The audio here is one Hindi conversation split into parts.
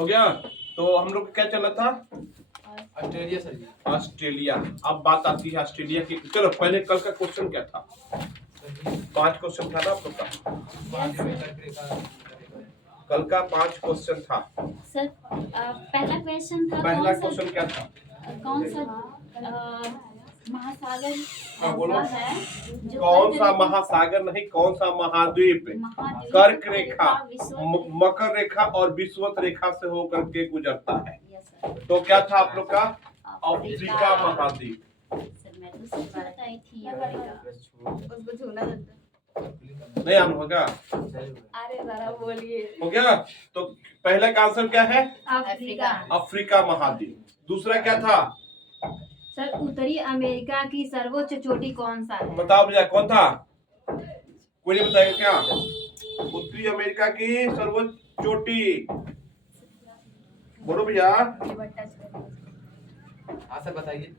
हो गया। तो हम लोग क्या चला था? ऑस्ट्रेलिया सर जी। ऑस्ट्रेलिया। अब बात आती है ऑस्ट्रेलिया की। चलो पहले कल का क्वेश्चन क्या था? 5 क्वेश्चन था ना आप लोग का? कल का 5 क्वेश्चन था सर। पहला क्वेश्चन था पहला क्वेश्चन क्या था? कौन सा महासागर हाँ बोलो। ऐसा है जो कौन सा कर्क महासागर नहीं, कौन सा महाद्वीप महाद्वीप कर्क रेखा, विषुवत मकर रेखा और विषुवत रेखा से होकर के गुजरता है? Yes sir. तो क्या था आप लोग का? अफ्रीका महाद्वीप। सर मैं तो सच बताई थी। उसको छूना नहीं आम होगा? अरे जरा बोलिए। हो गया। तो पहला का आंसर क्या है? अफ्रीका। अफ्रीका महाद्वीप। दूसरा क्या था? सर उत्तरी अमेरिका की सर्वोच्च चोटी कौन सा है? बताओ भैया कौन था? कोई नहीं बताएगा क्या? उत्तरी अमेरिका की सर्वोच्च चोटी बोलो भैया। हाँ सर बताइए।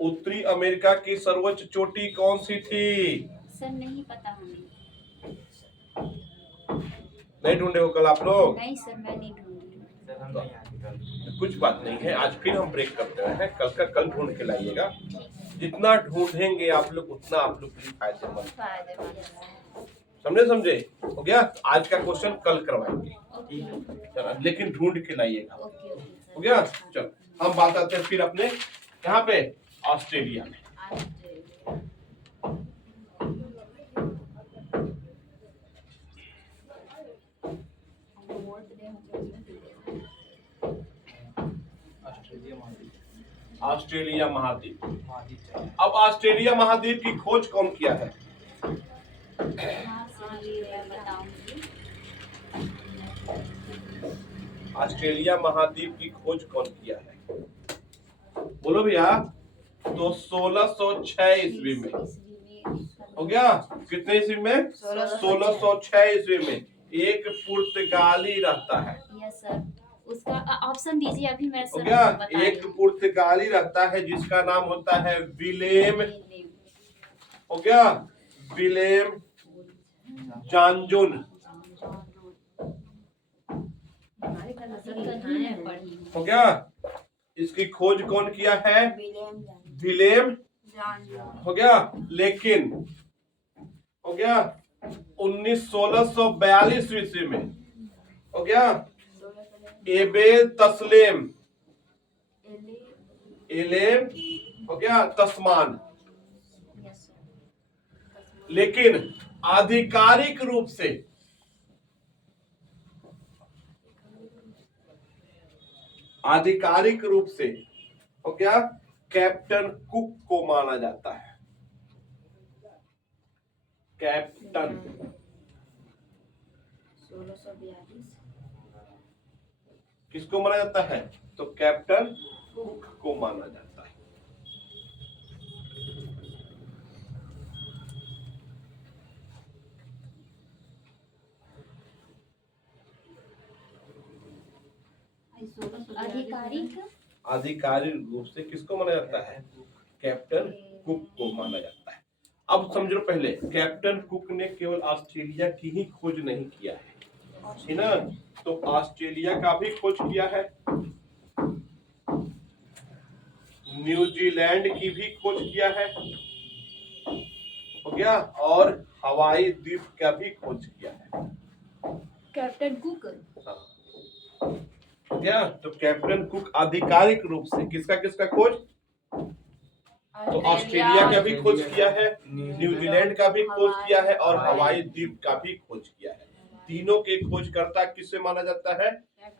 उत्तरी अमेरिका की सर्वोच्च चोटी कौन सी थी? सर नहीं पता हमें। नहीं ढूंढे हो कल आप लोग? नहीं सर मैं नहीं ढूंढी। सर हम नहीं आते कल। कुछ बात नहीं है, आज फिर हम ब्रेक करते हैं। कल का कल ढूंढ के लाइएगा। जितना ढूंढेंगे आप लोग उतना आप लोग के लिए फायदेमंद। समझे? हो गया। आज का क्वेश्चन कल करवाएंगे, चलो लेकिन ढूंढ के लाइएगा। हो गया। चलो हम बात आते हैं फिर अपने यहाँ पे ऑस्ट्रेलिया में। ऑस्ट्रेलिया महाद्वीप। अब ऑस्ट्रेलिया महाद्वीप की खोज कौन किया है? ऑस्ट्रेलिया महाद्वीप की खोज कौन किया है? बोलो भैया। तो 1606 ईस्वी में। हो गया। कितने ईस्वी में? 1606 ईस्वी में एक पुर्तगाली रहता है। Yes sir. उसका ऑप्शन दीजिए अभी मैं हो सर गया। बता रही एक हूँ। पुर्तगाली रहता है जिसका नाम होता है विलेम। हो गया। विलेम जानजुन। हो गया। इसकी खोज कौन किया है? विलेम। हो गया। लेकिन हो गया 1642 ईस्वी में हो गया एबेल तस्लेम एलेम हो गया तस्मान। लेकिन आधिकारिक रूप से हो गया कैप्टन कुक को माना जाता है। कैप्टन 1642 किसको माना जाता है? तो कैप्टन कुक को माना जाता है। आधिकारिक रूप से किसको माना जाता है? कैप्टन कुक को माना जाता है। अब समझो पहले कैप्टन कुक ने केवल ऑस्ट्रेलिया की ही खोज नहीं किया है ना, तो ऑस्ट्रेलिया का भी खोज किया है, न्यूजीलैंड की भी खोज किया है। हो गया। और हवाई द्वीप का भी खोज किया है कैप्टन कुक। हाँ। हो गया। तो कैप्टन कुक आधिकारिक रूप से किसका खोज? तो ऑस्ट्रेलिया का भी खोज किया है, न्यूजीलैंड का भी खोज किया है और हवाई द्वीप का भी खोज किया है। तीनों के खोजकर्ता किससे माना जाता है?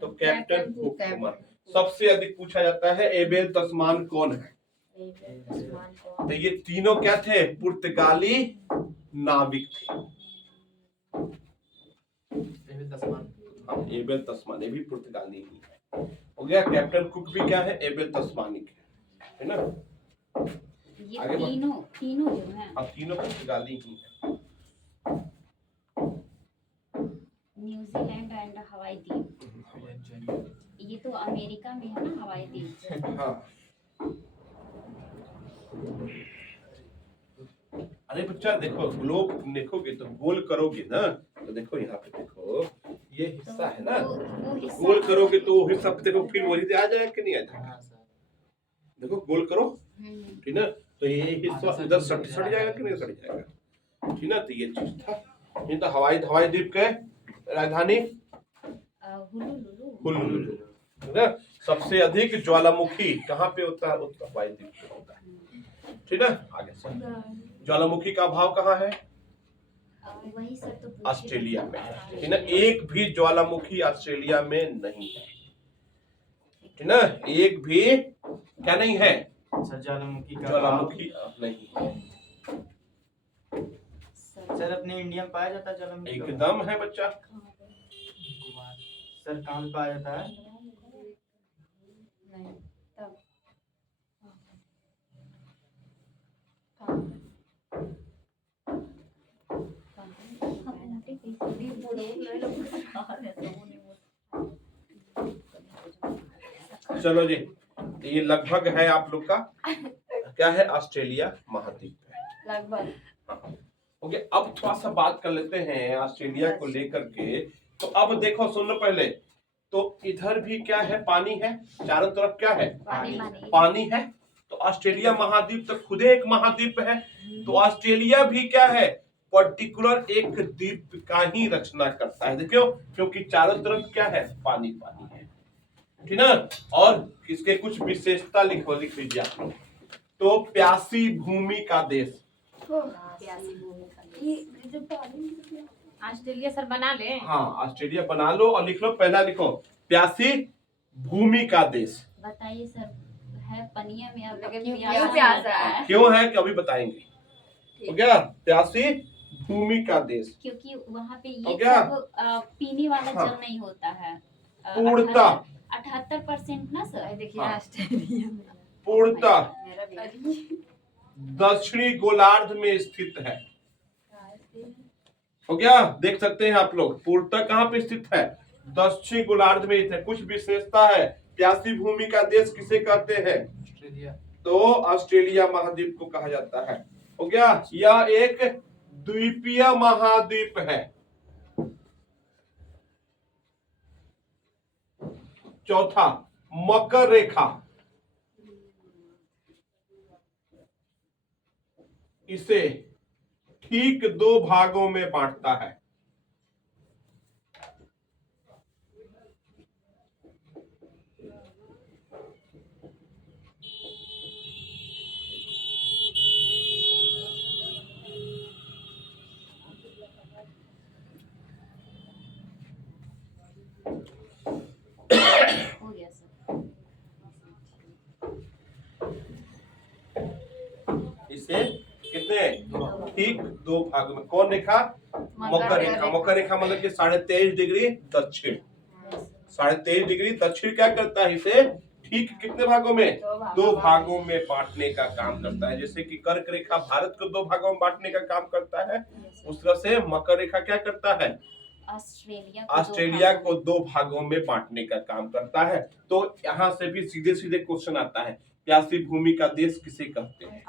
तो कैप्टन कुक को माना। सबसे अधिक पूछा जाता है एबेल तस्मान कौन है? तो ये तीनों क्या थे? पुर्तगाली नाविक थे। एबेल तस्मान ये भी पुर्तगाली ही है। हो गया। कैप्टन कुक भी क्या है? एबेल तस्मानिक है ना। ये आगे तीनों जो हैं अब तीनों पुर्तगाली ही है। न्यूजीलैंड एंड हवाई द्वीप। ये तो अमेरिका में है ना हवाई द्वीप। हाँ। अरे अरे बच्चा देखो, ग्लोब देखोगे तो गोल करोगे ना, तो देखो यहाँ पे देखो ये हिस्सा है ना, वो हिस्सा गोल करोगे तो वो हिस्सा पे देखो फिर वही आ जाएगा कि नहीं आ जाएगा। हाँ सर। देखो गोल करो, हम्म, ठीक ना, तो ये हिस्सा उधर सट जाएगा कि नहीं सट जाएगा, ठीक ना। तो ये चीज था। ये तो हवाई द्वीप के राजधानी हुलुलुलु। हुलुलुलु, ठीक ना। सबसे अधिक ज्वालामुखी कहाँ पे होता है? उत्तर हवाई द्वीप पे होता है, ठीक ना। आगे सर, ज्वालामुखी का भाव कहाँ है? वही सब तो पूछे ऑस्ट्रेलिया थे। में है, ठीक ना। एक भी ज्वालामुखी ऑस्ट्रेलिया में नहीं है, ठीक ना। एक भी क्या नहीं है? सर ज्वालामुखी का ज्वालामुखी नहीं है। सर अपने इंडिया में पाया जाता है ज्वालामुखी का एकदम है बच्चा। सर कहाँ पे पाया जाता है? नहीं, तब चलो जी, ये लगभग है आप लोग का क्या है? ऑस्ट्रेलिया महाद्वीप है लगभग। ओके। अब थोड़ा सा बात कर लेते हैं ऑस्ट्रेलिया को लेकर के। तो अब देखो, सुन लो पहले, तो इधर भी क्या है? पानी है, चारों तरफ क्या है? पानी है। तो ऑस्ट्रेलिया महाद्वीप तो खुद एक महाद्वीप है, तो ऑस्ट्रेलिया भी क्या है? पर्टिकुलर एक द्वीप का ही रचना करता है। देखो, क्योंकि चारों तरफ क्या है? पानी पानी है, ठीक ना। और इसके कुछ विशेषता लिख लीजिए आप लोग। तो प्यासी भूमि का देश, ऑस्ट्रेलिया सर बना ले। हाँ ऑस्ट्रेलिया बना लो और लिख लो, पहला लिखो प्यासी भूमि का देश। बताइए सर, है पनिया में अब क्यों प्यासा प्यासा लगता है? है? क्यों है कभी बताएंगे, हो गया। प्यासी भूमि का देश, क्योंकि वहाँ पे हो ये गया? सब पीने वाला हाँ। जल नहीं होता है। पूर्णता 78% ना सर। देखिए हाँ। ऑस्ट्रेलिया में पूर्णता मेरा भी दक्षिणी गोलार्ध में स्थित है, हो गया। देख सकते हैं आप लोग, पूर्णता कहाँ पे स्थित है? दक्षिणी गोलार्ध में स्थित है। कुछ विशेषता है। प्यासी भूमि का देश किसे कहते हैं? ऑस्ट्रेलिया। तो ऑस्ट्रेलिया महाद्वीप को कहा जाता है, हो गया। यह एक द्वीपीय महाद्वीप है। चौथा, मकर रेखा इसे ठीक 2 भागों में बांटता है। हो गया सर। इसे कितने? ठीक 2 भागों में। कौन रेखा? मकर रेखा। मकर रेखा मतलब कि 23.5 डिग्री दक्षिण। 23.5 डिग्री दक्षिण क्या करता है? इसे ठीक कितने भागों में? 2 भागों में बांटने का काम करता है। जैसे कि कर्क रेखा भारत को 2 भागों में बांटने का काम करता है, उस तरह से मकर रेखा क्या करता है? ऑस्ट्रेलिया को 2 भागों में बांटने का काम करता है। तो यहाँ से भी सीधे सीधे क्वेश्चन आता है, प्यासी भूमि का देश किसे कहते हैं?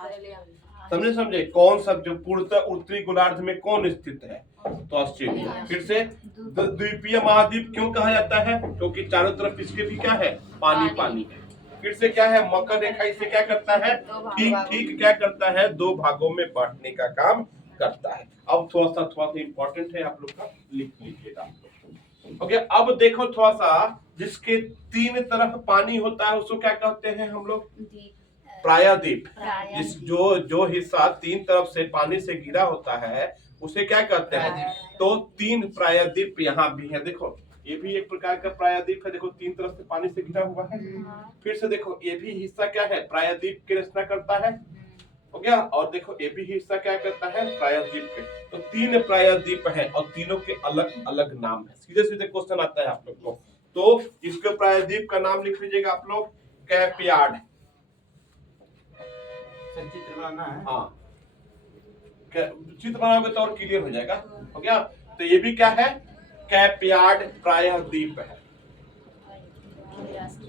समझे? कौन सा जो पूर्णतः उत्तरी गोलार्ध में कौन स्थित है? तो ऑस्ट्रेलिया। फिर से द्वीपीय महाद्वीप क्यों कहा जाता है? क्योंकि चारों तरफ इसके भी क्या है? पानी पानी है। फिर से क्या है? मकर रेखा इसे क्या करता है? ठीक क्या करता है? 2 भागों में बांटने का काम करता है। अब थोड़ा सा इम्पोर्टेंट है, आप लोग का लिख लीजिएगा। ओके, अब देखो थोड़ा सा, जिसके 3 तरफ पानी होता है उसको क्या कहते हैं हम लोग? प्रायद्वीप। जिस जो हिस्सा 3 तरफ से पानी से घिरा होता है उसे क्या कहते हैं? तो 3 प्रायद्वीप यहाँ भी है। देखो, ये भी एक प्रकार का प्रायद्वीप है। देखो 3 तरफ से पानी से घिरा हुआ है। फिर से देखो, ये भी हिस्सा क्या है? प्रायद्वीप की रचना करता है, हो गया। और देखो ये भी हिस्सा क्या करता है? प्रायद्वीप के। तो 3 प्रायद्वीप है और तीनों के अलग अलग नाम है। सीधे सीधे क्वेश्चन आता है आप लोग को। तो इसके प्रायद्वीप का नाम लिख लीजिएगा आप लोग, कैप यार्ड। चित्र बनाना है। हाँ, चित्र बनाओगे तो और क्लियर हो जाएगा, हो गया। तो ये भी क्या है? कैप यार्ड प्रायद्वीप है।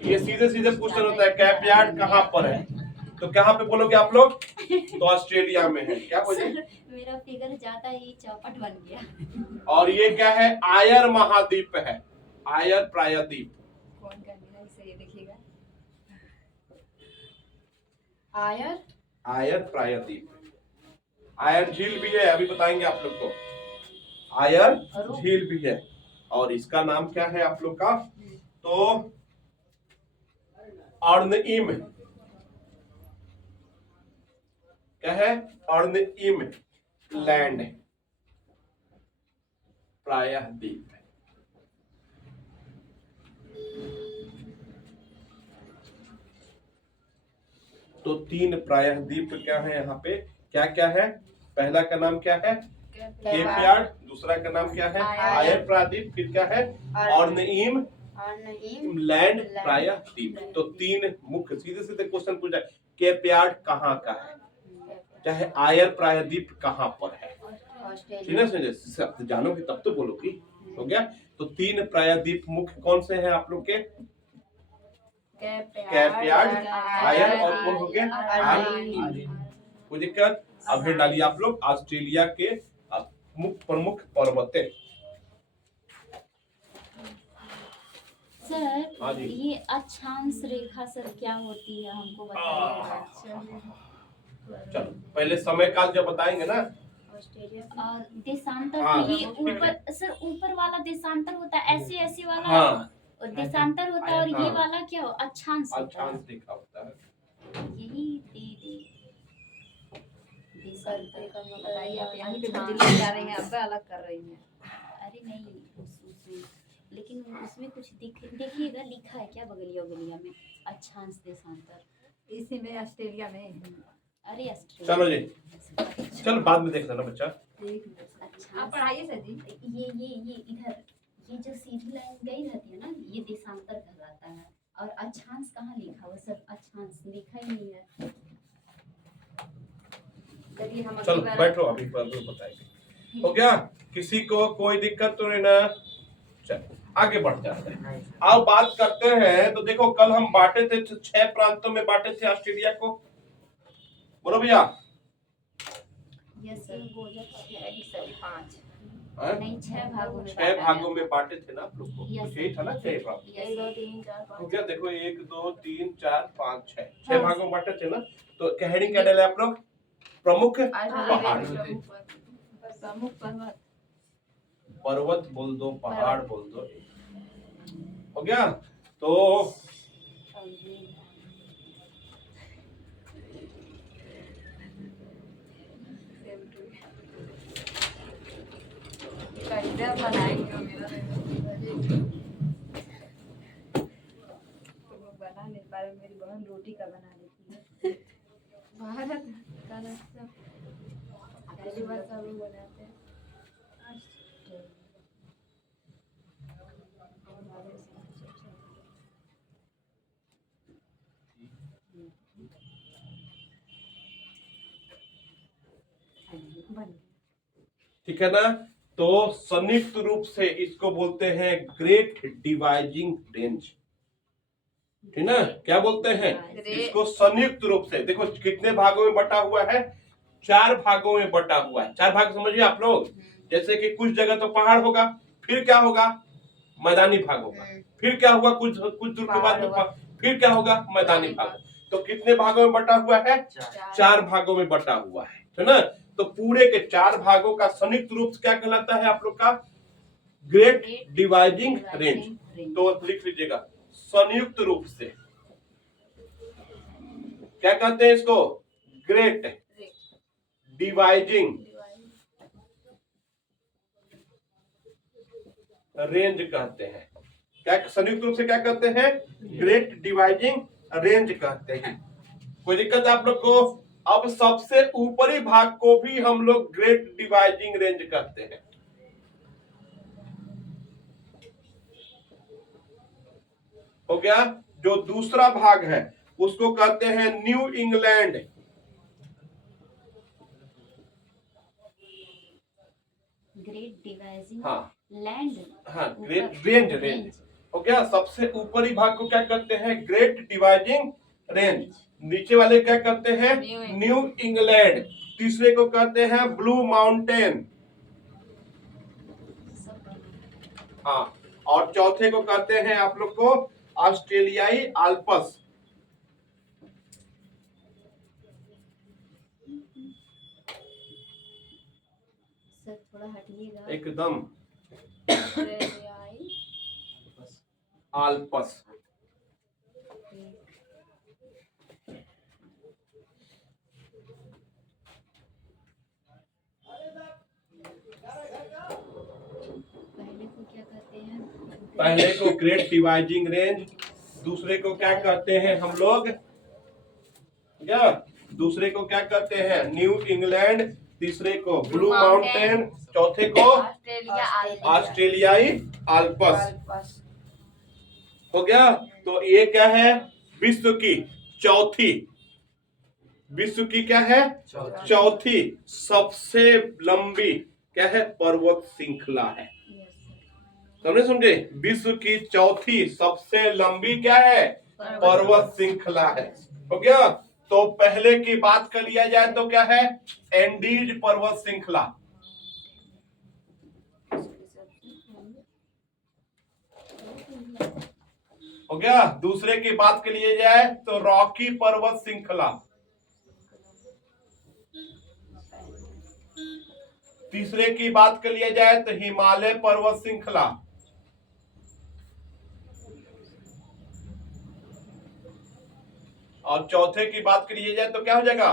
ये सीधे सीधे क्वेश्चन होता है, कैप यार्ड कहाँ पर है? तो कहाँ पे बोलोगे आप लोग? तो ऑस्ट्रेलिया में है। क्या बोले? मेरा फिगर ज्यादा ही चौपट बन गया। और ये क्या है? आयर महाद्वीप है, आयर प्रायद्वीप। कौन करने इसे ये देखिएगा। आयर आयर प्रायद्वीप, आयर झील भी है, अभी बताएंगे आप लोग को। आयर झील भी है। और इसका नाम क्या है आप लोग का? तो अर्नइम, क्या है? अर्नइम लैंड प्रायद्वीप। तो 3 प्रायद्वीप क्या है यहाँ पे? क्या क्या है? पहला का नाम क्या है? Cape Yard. दूसरा का नाम क्या है? आयर प्रायद्वीप। फिर क्या है? अर्नइम लैंड प्रायद्वीप। तो 3 मुख्य सीधे सीधे क्वेश्चन पूछा। केप यार्ड कहाँ का है? चाहे आयर प्रायद्वीप कहाँ पर है? समझे? जानोगे तब तो बोलोगी। हो गया। तो 3 प्रायद्वीप मुख्य कौन से हैं आप लोग के? केप यार्ड, आयर और कौन हो गया? कोई दिक्कत? अब फिर डालिए आप लोग ऑस्ट्रेलिया के मुख्य प्रमुख पर्वतें। हाँ सर जी। ये अक्षांश रेखा सर क्या होती है हमको बताइए। चलो पहले समय काल जब बताएंगे ना। और देशांतर हाँ, तो ये ठीक है। ऊपर सर, ऊपर वाला देशांतर होता है, ऐसे ऐसे वाला हाँ, और देशांतर होता है, और ये हाँ। वाला क्या हो? अक्षांश होता अक्षांश है। रेखा होता है। यही दे देशांतर का बताइए, आप यहाँ पे अक्षांश। बदल जा रही हैं, अब अलग कर रही हैं। अरे नहीं लेकिन उसमें कुछ देखिएगा लिखा है क्या बगलिया बगलिया में? अक्षांश देशांतर। इसी में ऑस्ट्रेलिया में। अरे ऑस्ट्रेलिया। चलो जी, चलो बाद में देख लेना बच्चा। अच्छा आप पढ़ाइए सर जी। ये इधर ये जो सीधी लाइन गई रहती है ना, ये देशांतर कहलाता है। और अक्षांश कहाँ लिखा हुआ सर? अक्षांश लिखा ही नहीं है। चलिए हम चलो बैठो, अभी बताएंगे। हो गया? किसी को कोई दिक्कत तो नहीं ना? चलो आगे बढ़ जाते हैं। अब बात करते हैं। तो देखो कल हम बांटे थे 6 प्रांतों में बांटे थे ऑस्ट्रेलिया को। बोलो भैया। Yes sir. सर 5 हाँ? नहीं 6 भागों में 6 भागों में बांटे थे ना आप लोग को। Yes, यही था ना 6 भाग। 1 2 3 4 हो 5। गया? देखो 1 2 3 4 5 6 6 भागों में बांटे थे ना। तो हेडिंग क्या डाले आप लोग? प्रमुख पहाड़। प्रमुख पर्वत। पर्वत बोल दो, पहाड़ बोल दो। हो गया? तो बना नहीं पा रहे, मेरी बहन रोटी का बना देती है। भारत का रास्ता पहली बार सब लोग बनाते हैं। ठीक है ना? तो संयुक्त रूप से इसको बोलते हैं ग्रेट डिवाइडिंग रेंज। ठीक ना? क्या बोलते हैं इसको? संयुक्त रूप से। देखो कितने भागों में बटा हुआ है? 4 भागों में बटा हुआ है। 4 भाग समझिए आप लोग। जैसे कि कुछ जगह तो पहाड़ होगा, फिर क्या होगा? मैदानी भाग होगा। फिर क्या होगा? कुछ दूर के बाद फिर क्या होगा? मैदानी भाग। तो कितने भागों में बटा हुआ है? 4 भागों में बटा हुआ है ना? तो पूरे के 4 भागों का संयुक्त रूप क्या कहलाता है आप लोग का? Great Dividing range. तो लिख लीजिएगा संयुक्त रूप से। क्या कहते हैं इसको? ग्रेट डिवाइडिंग रेंज कहते हैं। क्या संयुक्त रूप से क्या कहते हैं? ग्रेट डिवाइडिंग रेंज कहते हैं। कोई दिक्कत आप लोग को? अब सबसे ऊपरी भाग को भी हम लोग ग्रेट डिवाइडिंग रेंज कहते हैं। हो गया? जो दूसरा भाग है उसको कहते हैं न्यू इंग्लैंड। ग्रेट डिवाइडिंग हाँ लैंड। हाँ, ग्रेट रेंज। हो गया? सबसे ऊपरी भाग को क्या कहते हैं? Great Dividing range. नीचे वाले क्या करते हैं? New new England. तीसरे को कहते हैं ब्लू माउंटेन। सब बना। हाँ, और चौथे को कहते हैं आप लोग को ऑस्ट्रेलियाई आल्पस। सर थोड़ा हटिएगा। एकदम ऑस्ट्रेलियाई आल्पस। पहले को क्या कहते हैं? पहले को ग्रेट डिवाइडिंग रेंज, दूसरे को क्या कहते हैं हम लोग? क्या दूसरे को क्या कहते हैं? New England. तीसरे को ब्लू माउंटेन। चौथे को ऑस्ट्रेलिया ऑस्ट्रेलियाई आल्पस। आल्पस। हो गया। तो ये क्या है? विश्व की चौथी, विश्व की क्या है? चौथी सबसे लंबी क्या है? पर्वत श्रृंखला है। समझे समझे? विश्व की चौथी सबसे लंबी क्या है? पर्वत श्रृंखला है। हो गया। तो पहले की बात कर लिया जाए तो क्या है? एंडीज पर्वत श्रृंखला। हो गया। दूसरे की बात कर लिए जाए तो रॉकी पर्वत श्रृंखला। तीसरे की बात कर लिया जाए तो हिमालय पर्वत श्रृंखला। और चौथे की बात कर लिया जाए तो क्या हो जाएगा?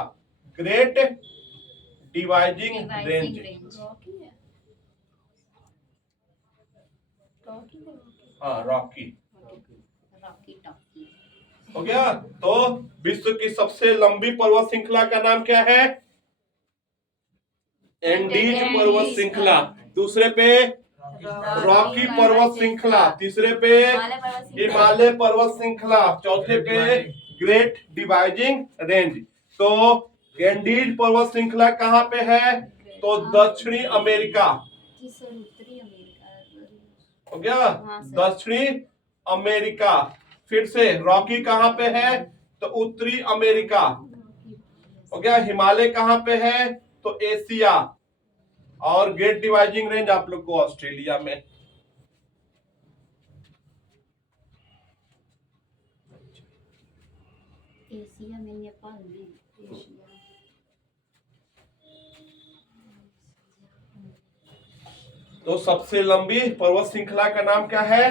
Great Dividing range. रॉकी है। रॉकी है। हाँ, रॉकी। Rocky talkie. हो गया। तो विश्व की सबसे लंबी पर्वत श्रृंखला का नाम क्या है? एंडीज पर्वत श्रृंखला। दूसरे पे रॉकी पर्वत श्रृंखला। तीसरे पे हिमालय पर्वत श्रृंखला। चौथे पे ग्रेट डिवाइडिंग रेंज। तो एंडीज पर्वत श्रृंखला कहाँ पे है? तो दक्षिणी अमेरिका। कि सर उत्तरी अमेरिका। हो गया। हाँ सर। दक्षिणी अमेरिका। फिर से रॉकी कहाँ पे है? तो उत्तरी अमेरिका। हो गया। हिमालय कहाँ पे है? तो एशिया। और ग्रेट डिवाइडिंग रेंज आप लोग को ऑस्ट्रेलिया में। एशिया में नेपाल में। एशिया तो सबसे लंबी पर्वत श्रृंखला का नाम क्या है?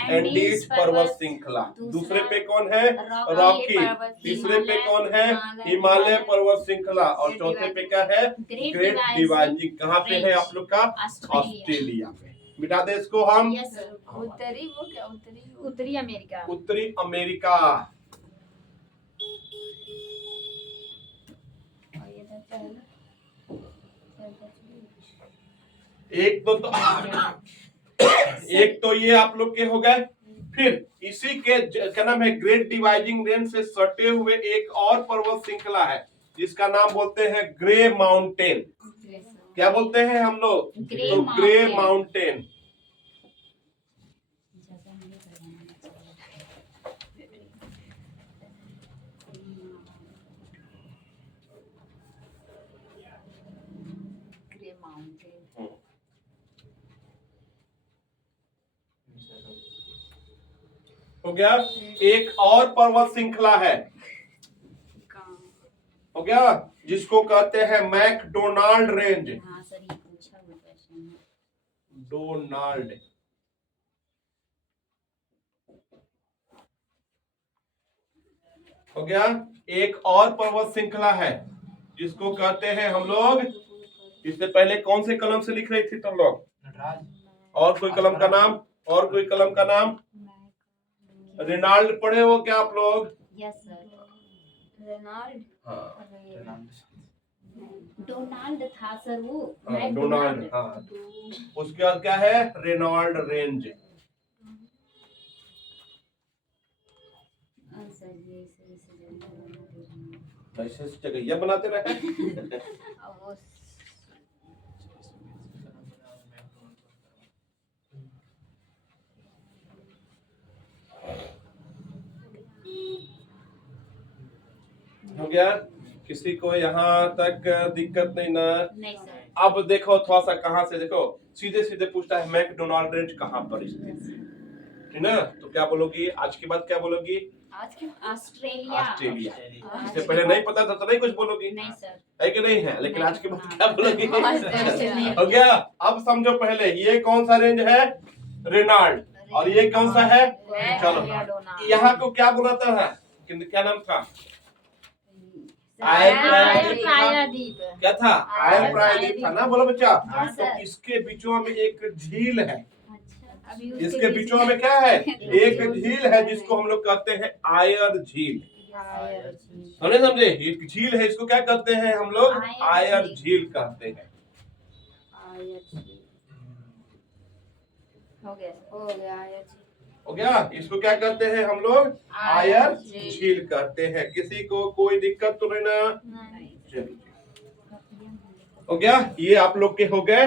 एंडीज पर्वत श्रृंखला। दूसरे पे कौन है? रॉकी। तीसरे पे कौन है? हिमालय पर्वत श्रृंखला। और चौथे पे क्या है? Great dividing. कहाँ पे है आप लोग का? ऑस्ट्रेलिया पे। मिटा दे इसको हम। Yes sir. उत्तरी वो क्या? उत्तरी उत्तरी अमेरिका। उत्तरी अमेरिका। और ये था पहला। एक एक तो ये आप लोग के हो गए। फिर इसी के क्या नाम है? ग्रेट डिवाइडिंग रेंज से सटे हुए एक और पर्वत श्रृंखला है जिसका नाम बोलते हैं ग्रे माउंटेन। क्या बोलते हैं हम लोग? तो ग्रे माउंटेन। Grey mountain. हो गया। एक और पर्वत श्रृंखला है। हो गया। जिसको कहते हैं मैकडोनाल्ड रेंज। हाँ सर, ये पूछा हुआ क्वेश्चन है। डोनाल्ड। हो गया। एक और पर्वत श्रृंखला है जिसको कहते हैं हम लोग। इससे पहले कौन से कलम से लिख रहे थे तुम लोग? और कोई कलम का नाम? और कोई कलम का नाम? रेनाल्ड पढ़े हो क्या आप लोग? Yes sir. रेनाल्ड। हाँ, डोनाल्ड था सर वो। हाँ, डोनाल्ड। हाँ, उसके बाद क्या है? Reynold range. सर ये ऐसे जगह बनाते रहे। वो गया? किसी को यहाँ तक दिक्कत नहीं ना? नहीं सर। अब देखो थोड़ा सा कहाँ से देखो, सीधे सीधे पूछता है मैकडोनाल्ड रेंज कहाँ पर स्थित है, ठीक ना? तो क्या बोलोगी? आज के बाद क्या बोलोगी? आज के ऑस्ट्रेलिया। ऑस्ट्रेलिया। ऑस्ट्रेलिया। इससे पहले नहीं पता था तो नहीं कुछ बोलोगी, नहीं सर। है कि नहीं है? लेकिन आज के बाद क्या बोलोगी? ऑस्ट्रेलिया। हो गया? अब समझो पहले ये कौन सा रेंज है? रेनाल्ड। और ये कौन सा है? चलो यहाँ को क्या बुलाता है? क्या नाम था? आयल प्रायद्वीप। क्या था? आयल प्रायद्वीप था ना, बोलो बच्चा। हाँ तो सर। इसके बीचों में एक झील है। अच्छा। अभी इसके बीचों में क्या है? एक झील है जिसको हम लोग कहते हैं आयर झील। समझे समझे? एक झील है, इसको क्या कहते हैं हम लोग? आयर झील कहते हैं। हो गया आयर झील। हो गया? इसको क्या कहते हैं हम लोग? आयर झील कहते हैं। किसी को कोई दिक्कत तो नहीं ना? चलिए, हो गया? ये आप लोग के हो गए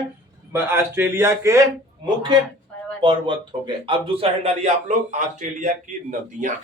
ऑस्ट्रेलिया के मुख्य पर्वत हो गए। अब दूसरा है डालिए आप लोग ऑस्ट्रेलिया की नदियां।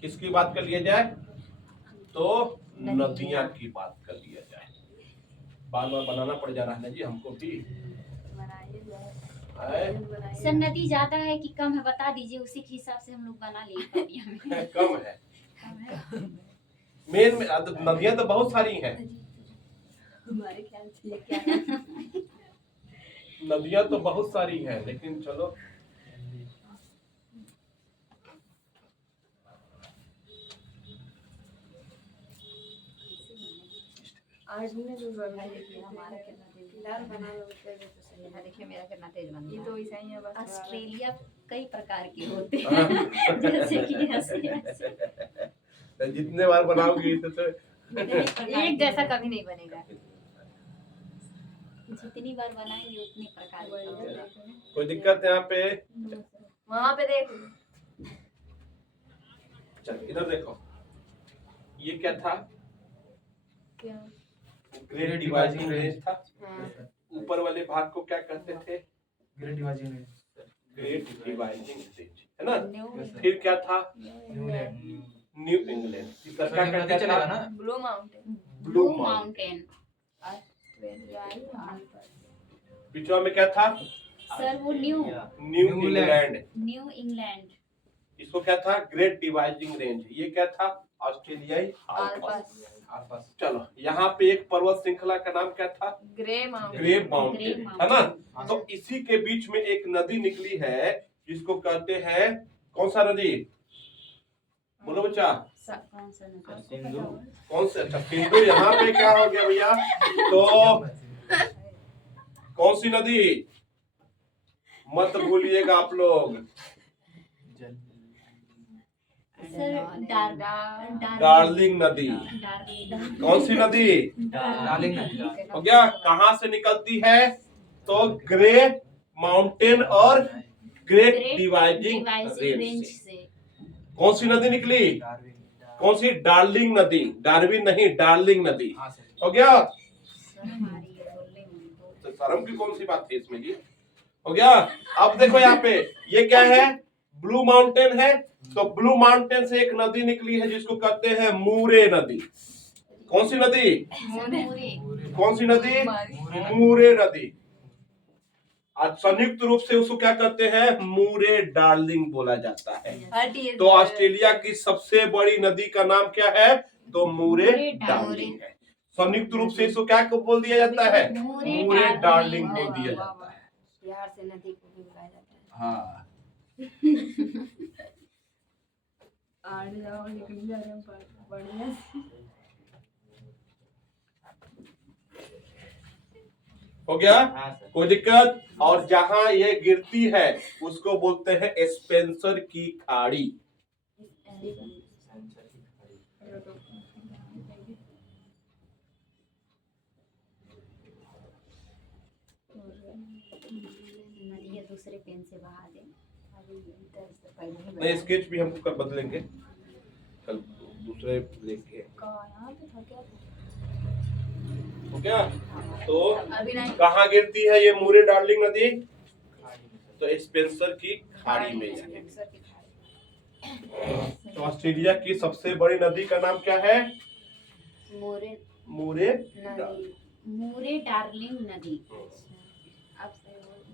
किसकी बात कर लिया जाए? तो नदियां की बात कर लिया जाए। बार बार बनाना पड़ जा रहा है ना जी हमको भी। सर नदी ज्यादा है कि कम है बता दीजिए, उसी के हिसाब से हम लोग बना लेंगे। कम है। मेन में नदियां तो बहुत सारी हैं। हमारे ख्याल से ये क्या है? नदियां तो बहुत सारी हैं, लेकिन चलो आज ने जो बना लिया हमारा कितना तेज लाल बना लो तो सही है। देखिए मेरा कितना तेज बन गया। ये तो ऐसा ही है बस। ऑस्ट्रेलिया कई प्रकार के होते हैं जैसे कि तो जितने बार बनाओगी तो एक जैसा कभी नहीं बनेगा। जितनी बार बनाएंगे उतनी प्रकार के होंगे। कोई दिक्कत यहाँ पे? वहाँ पे देख। चल इधर देखो, ये क्या था? क्या? ग्रेट डिवाइडिंग रेंज था। ऊपर वाले भाग को क्या कहते थे? Great Dividing Range. Great Dividing Range, है ना? फिर क्या था? New England. इसका क्या कहते था? Blue Mountain. Blue Mountain. बीचवा में क्या था? सर वो न्यू इंग्लैंड। New England. इसको क्या था? Great Dividing range. ये क्या था? ऑस्ट्रेलियाई आल्प्स। चलो यहाँ पे एक पर्वत श्रृंखला का नाम क्या था? Grey mountain. ग्रे माउंटेन, है ना? तो इसी के बीच में एक नदी निकली है जिसको कहते हैं, कौन सा नदी? बोलो बच्चा। कौन सा नदी? सिंधु। कौन सा? अच्छा सिंधु। यहाँ पे क्या हो गया भैया? तो कौन सी नदी? मत भूलिएगा आप लोग। डार्लिंग नदी। कौन सी नदी? डार्लिंग नदी। हो गया? कहाँ से निकलती है? तो ग्रे माउंटेन और ग्रेट डिवाइडिंग रेंज से। कौन सी नदी निकली? कौन सी? डार्लिंग नदी। डार्विन नहीं, डार्लिंग नदी। हो गया? तो शर्म की कौन सी बात थी इसमें जी? हो गया? अब देखो यहाँ पे ये क्या है? ब्लू माउंटेन है। तो ब्लू माउंटेन से एक नदी निकली है जिसको कहते हैं मूरे नदी। कौन सी नदी? कौन सी नदी? मूरे नदी। आज संयुक्त रूप से उसको क्या कहते हैं? मूरे डार्लिंग बोला जाता है। तो ऑस्ट्रेलिया की सबसे बड़ी नदी का नाम क्या है? तो मूरे डार्लिंग है। संयुक्त रूप से इसको क्या बोल दिया जाता है? मूरे डार्लिंग बोल दिया जाता है। बिहार से नदी को भी बुलाया जाता है। हाँ। निकल जा रहे बढ़िया। हो गया? हाँ सर। कोई दिक्कत? और जहां ये गिरती है उसको बोलते हैं स्पेंसर की खाड़ी। दूसरे पेन से बहा दें। अभी इधर से पहले ही नहीं, स्केच भी हमको कल बदलेंगे, कल दूसरे लेके। यहाँ पे था क्या? हो गया? तो अभी नहीं। कहाँ गिरती है ये मूरे डार्लिंग नदी? तो स्पेंसर की खाड़ी में जाके। स्पेंसर की खाड़ी। तो ऑस्ट्रेलिया की सबसे बड़ी नदी का नाम क्या है? मूरे मूरे नदी, मूरे डार्लिंग नदी। आप सही बोल रहे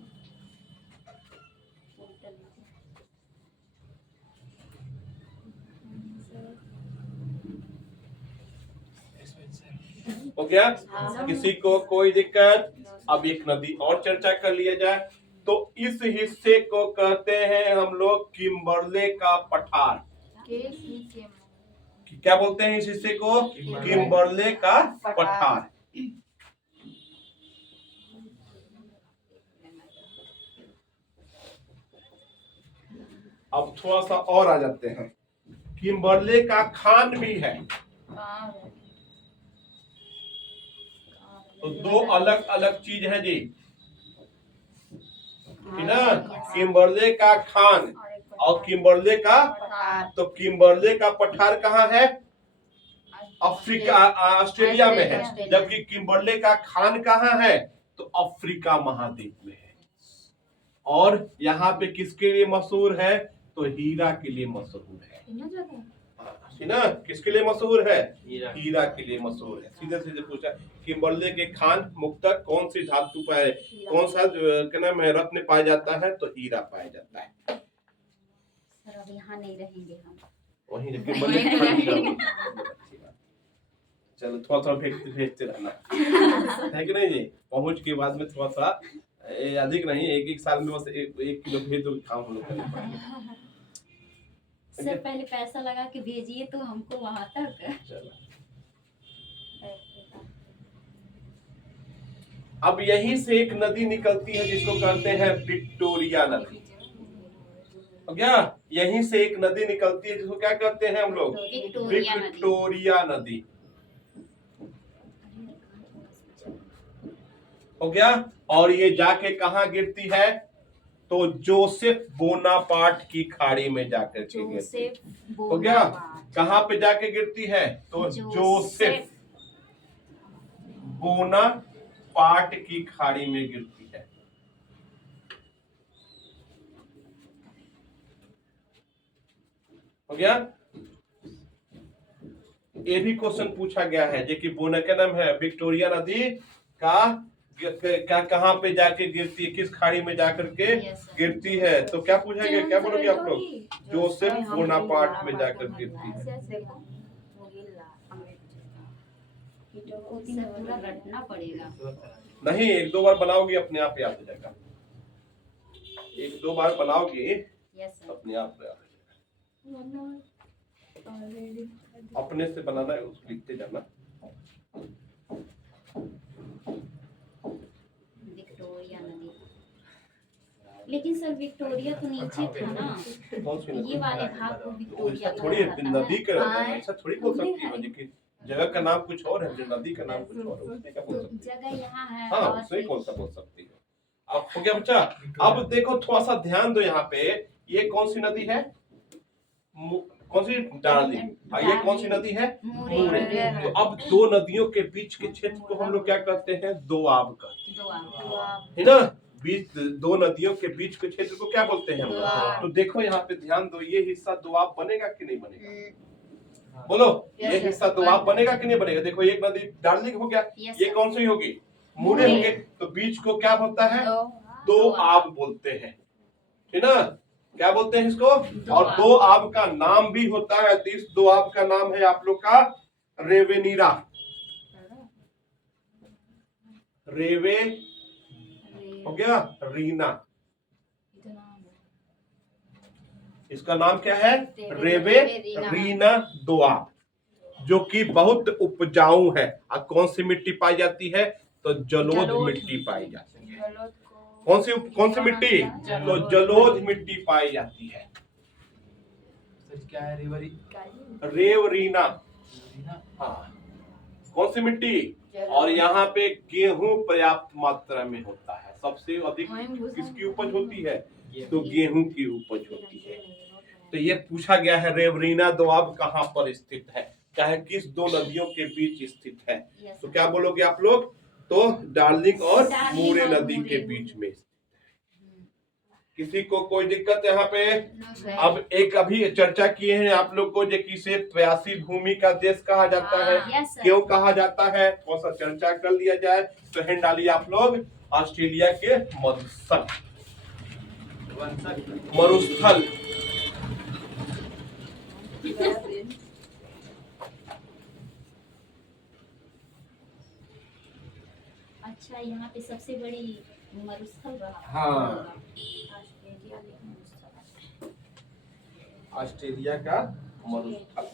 हो गया? हाँ। किसी को कोई दिक्कत? अब एक नदी और चर्चा कर लिया जाए। तो इस हिस्से को कहते हैं हम लोग किम्बरले का पठार। क्या बोलते हैं इस हिस्से को? किम्बरले का पठार। अब थोड़ा सा और आ जाते हैं। किम्बरले का खान भी है। तो दो अलग अलग चीज है जी, है ना? किम्बरले का खान और किम्बरले का, तो किम्बरले का पठार कहाँ है? अफ्रीका, ऑस्ट्रेलिया में है। जबकि किम्बरले का खान कहाँ है? तो अफ्रीका महाद्वीप में है। और यहाँ पे किसके लिए मशहूर है? तो हीरा के लिए मशहूर है। है ना? किसके लिए मशहूर है? हीरा के लिए मशहूर है। सीधे सीधे पूछा, किम्बरले के खान मुख्यतः कौन सी धातु पर, कौन सा क्या नाम है, रत्न पाया जाता है? तो हीरा पाया जाता है। सर अब यहाँ नहीं रहेंगे हम, वहीं किम्बरले के खान हीरा। चलो थोड़ा थोड़ा भेजते रहना, है कि नहीं जी? पहुंच के बाद में थोड़ा सा, अधिक नहीं, एक साल में बस एक किलो भेज दो, काम हम लोग करेंगे। सर पहले पैसा लगा के भेजिए तो हमको वहां तक। चलो अब यहीं से एक नदी निकलती है जिसको कहते हैं विक्टोरिया नदी। हो गया? यहीं से एक नदी निकलती है जिसको क्या कहते हैं हम लोग? विक्टोरिया नदी। हो गया? और ये जाके कहाँ गिरती है? तो जोसेफ बोनापार्ट की खाड़ी में जाकर के गिरती है। हो गया? कहाँ पे जाके गिरती है? तो जोसेफ बोनापार्ट की खाड़ी में गिरती है। हो गया? ये भी क्वेश्चन पूछा गया है जो कि बोना क्या नाम है, विक्टोरिया नदी का क्या कहाँ पे जाके गिरती है, किस खाड़ी में जाकर के गिरती है? तो क्या पूछा गया, क्या बोलोगे आप लोग? जोसेफ बोनापार्ट में जाकर गिरती है। पूरा रटना पड़ेगा। नहीं, एक दो बार बनाओगी अपने आप याद हो जाएगा। एक दो बार बनाओगी अपने आप याद हो जाएगा। अपने से बनाना है, उसको लिखते जाना। विक्टोरिया नदी, लेकिन सर विक्टोरिया तो नीचे था ना, ये वाले भाग को विक्टोरिया थोड़ी नदी का ऐसा थोड़ी बोल सकती है कि जगह का नाम कुछ और है, नदी का नाम कुछ और है, उसमें क्या बोल सकती है? जगह यहाँ है। हाँ, उसमें कौन सा बोल सकती है? अब हो गया बच्चा? अब देखो थोड़ा सा ध्यान दो यहाँ पे, ये कौन सी नदी है? कौन सी? डार्लिंग। ये कौन सी नदी है? मूरे। तो अब दो नदियों के बीच के क्षेत्र को हम लोग क्या कहते हैं? दोआब कहते हैं, है ना? बीच दो नदियों के बीच के क्षेत्र को क्या बोलते हैं हम लोग? तो देखो यहाँ पे ध्यान दो, ये हिस्सा दोआब बनेगा कि नहीं बनेगा? बोलो, ये हिस्सा दोआब बनेगा कि नहीं बनेगा? देखो एक नदी डार्लिंग हो गया, ये कौन सी होगी? मूरे होंगे। तो बीच को क्या होता है? दोआब बोलते हैं, है ना? क्या बोलते हैं इसको? और दोआब का नाम भी होता है। इस दोआब का नाम है आप लोग का रेवेनीरा। रेवे हो गया, रीना। इसका नाम क्या है? रेवे रीना दोआब, जो कि बहुत उपजाऊ है। और कौन सी मिट्टी पाई जाती है? तो जलोढ़ मिट्टी पाई जाती है। कौन सी मिट्टी? तो जलोढ़ मिट्टी पाई जाती है। क्या है? रेवरीना। हाँ, कौन सी मिट्टी? और यहाँ पे गेहूं पर्याप्त मात्रा में होता है। सबसे अधिक वहीं घुसा किसकी उपज होती है? ये तो गेहूं की उपज होती है। तो ये पूछा गया है रेवरीना दोआब कहाँ पर स्थित है, चाहे किस दो नदियों के बीच स्थित है? Yes, तो sir. क्या बोलोगे आप लोग? तो डार्लिंग और डार्लिंग मूरे और नदी मूरे। के बीच में। हम्म, किसी को कोई दिक्कत यहाँ पे? No, sir. अब एक अभी चर्चा किए हैं आप लोग को, जो किसे प्यासी भूमि का देश कहा जाता है, Yes, sir. क्यों कहा जाता है, थोड़ा सा चर्चा कर लिया जाए। तो हेड डालिए आप लोग, ऑस्ट्रेलिया के मरुस्थल, मरुस्थल अच्छा, यहाँ पे सबसे बड़ी मरुस्थल रहा हाँ। होगा। ऑस्ट्रेलिया में मरुस्थल। ऑस्ट्रेलिया का मरुस्थल।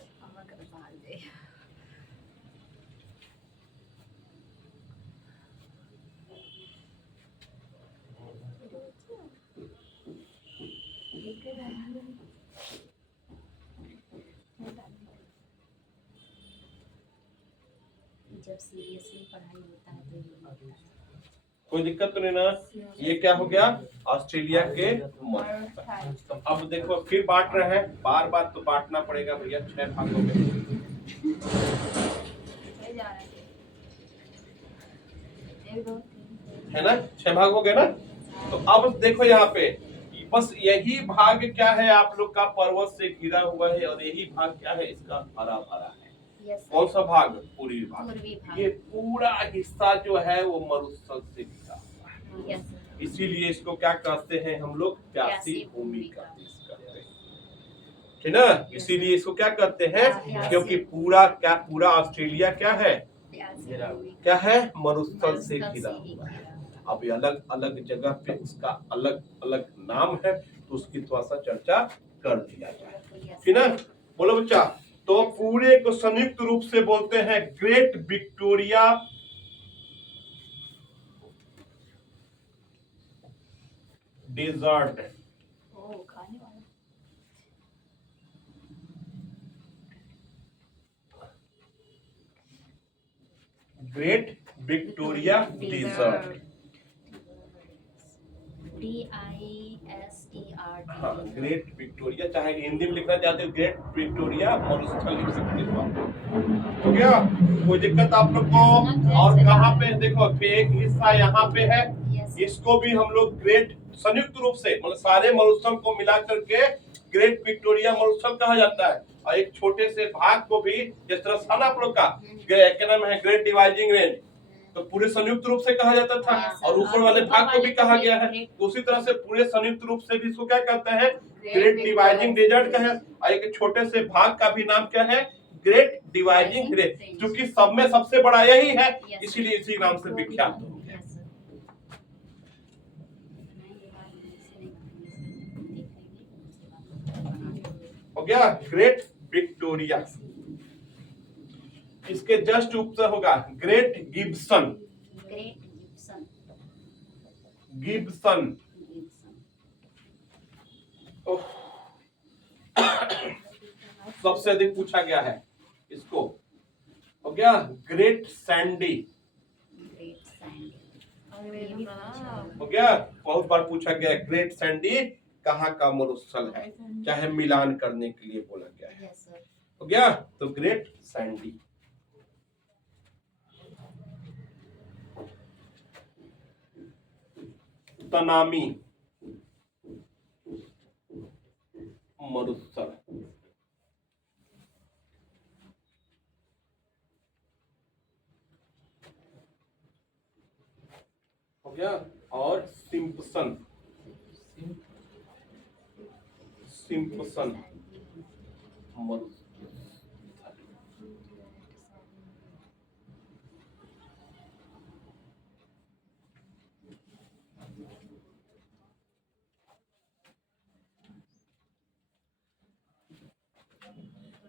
जब सीरियसली पढ़ाई होता है तो ये होता है। कोई दिक्कत तो नहीं ना? ये क्या हो गया? ऑस्ट्रेलिया के मरुस्थल। तो अब देखो फिर बांट रहे हैं, बार बार तो बांटना पड़ेगा भैया 6 भागों में, है ना? 6 भाग हो गए ना? तो अब देखो यहाँ पे बस यही भाग क्या है आप लोग का पर्वत से घिरा हुआ है, और यही भाग क्या है इसका? हरा भरा है। Yes, sir. कौन सा भाग? पूर्वी भाग। पूर्वी भाग। ये पूरा हिस्सा जो है वो मरुस्थल से घिरा हुआ है। Yes, sir. इसीलिए इसको क्या कहते हैं हम लोग? प्यासी प्यासी भूमि भूमि का का देश कहते हैं, है ना? इसीलिए इसको क्या कहते हैं? प्यासी। क्योंकि पूरा ऑस्ट्रेलिया क्या है? प्यासी घिरा भूमि का। क्या है? मरुस्थल से मरुस्थल घिरा ही हुआ है। घिरा। अब ये अलग अलग जगह पे इसका अलग अलग नाम है, तो उसकी थोड़ा सा चर्चा कर दिया जाए, Yes, ठीक ना? sir. बोलो बच्चा। तो पूरे को संयुक्त रूप से बोलते हैं ग्रेट विक्टोरिया डेजर्ट। ओ, खाने वाला। Great Victoria desert. DISTRT। हाँ, ग्रेट विक्टोरिया, चाहे हिंदी में लिखना चाहते हो ग्रेट विक्टोरिया मरुस्थल लिख सकते हो आप। हो गया? कोई दिक्कत आप लोग को? और कहाँ पे देखो एक हिस्सा यहाँ पे है, Yes, इसको भी हम लोग ग्रेट संयुक्त रूप से मतलब सारे मरुस्थल को मिला करके ग्रेट विक्टोरिया मरुस्थल कहा जाता है। और एक छोटे से भाग को भी, जिस तरह था ना आप लोग का क्या नाम है, ग्रेट डिवाइडिंग रेंज, तो पूरे संयुक्त रूप से कहा जाता था। Yes, sir. और ऊपर और वाले ऊपर भाग को भी वाले कहा को गया है। great- तो उसी तरह से पूरे संयुक्त रूप से भी इसको क्या कहते हैं? Great Great Dividing Dividing desert का है। और एक छोटे से भाग का भी नाम क्या है? Great Dividing range, Range। क्योंकि सब में सबसे बड़ा यही है, Yes, इसीलिए इसी नाम से विख्यात हो गया। Yes, sir. नहीं, ये बात इसे नहीं करेंगे, देख लेंगे, उसके बाद बना लेंगे। हो गया? Great Victoria. इसके जस्ट ऊपर होगा Great Gibson. Great Gibson. Gibson. Gibson. Oh. सबसे अधिक पूछा गया है इसको। हो गया? Great Sandy. Great Sandy. हो गया? बहुत बार पूछा गया है ग्रेट सैंडी कहाँ का मरुस्थल है, चाहे मिलान करने के लिए बोला गया है। Yes, sir. हो गया? तो ग्रेट सैंडी। तनामी मरुस्थल। हो गया? और सिम्पसन। सिम्पसन मरुस्थल।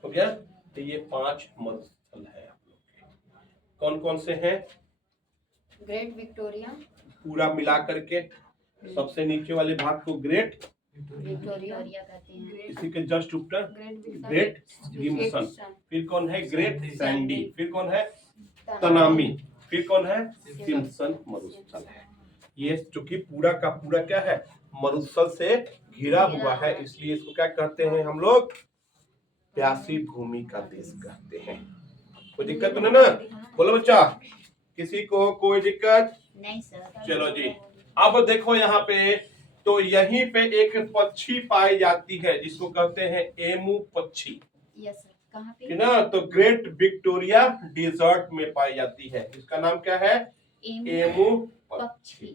हो गया? तो ये 5 मरुस्थल है आप लोग के। कौन कौन से हैं? ग्रेट विक्टोरिया, पूरा मिला करके सबसे नीचे वाले भाग को ग्रेट, विक्टोरिया, कहते हैं। इसी के जस्ट ऊपर ग्रेट ग्रेट गिब्सन, फिर कौन है? ग्रेट सैंडी, फिर कौन है? तनामी, फिर कौन है? सिम्पसन मरुस्थल है। ये चूंकि पूरा का पूरा क्या है, मरुस्थल से घिरा हुआ है, इसलिए इसको क्या कहते हैं हम लोग, प्यासी भूमि का देश कहते हैं। कोई दिक्कत तो नहीं ना? बोलो बच्चा, किसी को कोई दिक्कत? नहीं सर। चलो जी, अब देखो यहाँ पे, तो यहीं पे एक पक्षी पाई जाती है जिसको कहते हैं एमू पक्षी, यस सर। कहाँ पे? है ना? तो ग्रेट विक्टोरिया डेजर्ट में पाई जाती है। इसका नाम क्या है? एमू पक्षी।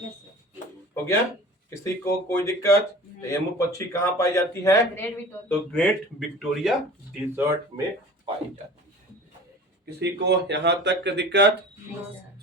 Yes sir. हो गया? किसी को कोई दिक्कत? तो एमू पक्षी कहाँ पाई जाती है? Great Victoria. तो ग्रेट विक्टोरिया डेजर्ट में पाई जाती है। किसी को यहाँ तक दिक्कत? नहीं सर।